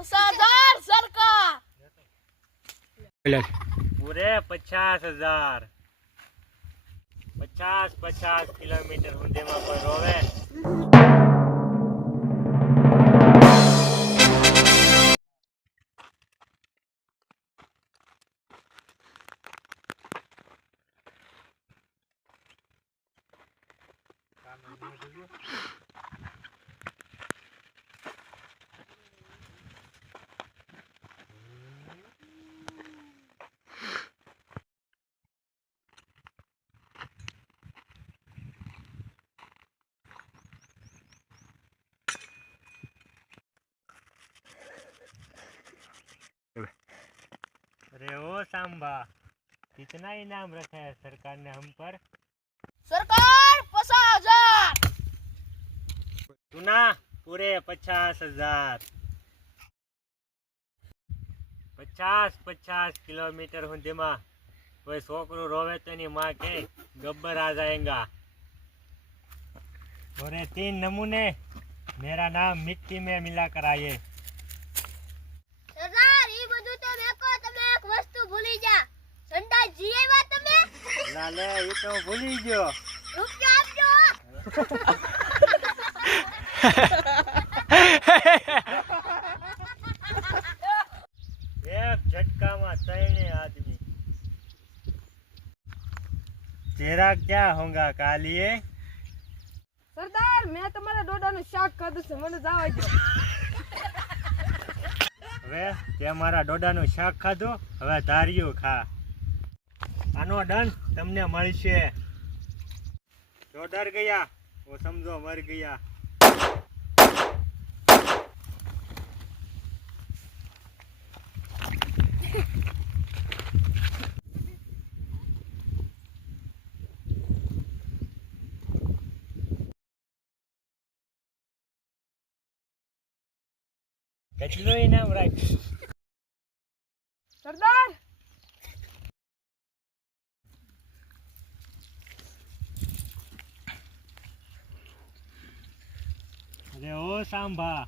50,000 सरकार। पूरे 50,000 50 किलोमीटर સુધીમાં કોઈ રોવે? अरे ओ सांबा, कितना इनाम रखा है सरकार ने हम पर? सरकार 50,000। सुना? पूरे 50,000 50 किलोमीटर સુધીમાં કોઈ છોકરું રોવે તો એની माँ के गब्बर आ जाएगा। और ये 3 नमूने मेरा नाम मिट्टी में मिला कर आइए। सरदार ई બધું તો મેકો, તમે એક વસ્તુ ભૂલી જા। સંડા જી આવ્યા તમે? लाले ये तो भूली गयो। રૂપિયા આપજો। एक झटका में 3 आदमी। तेरा क्या होगा कालिए? સરદાર મેં તમારા ડોડાનું શાક ખાધું છે, મને જાવા દો। હવે તે મારા ડોડાનું શાક ખાધું, હવે ધાર્યું ખા। આનો દંડ તમને મળશે। જો ડર ગયા वो समझो मर गया। કેટલું ઇનામ રાખ્યું? સરદાર અરે ઓ સાંભા,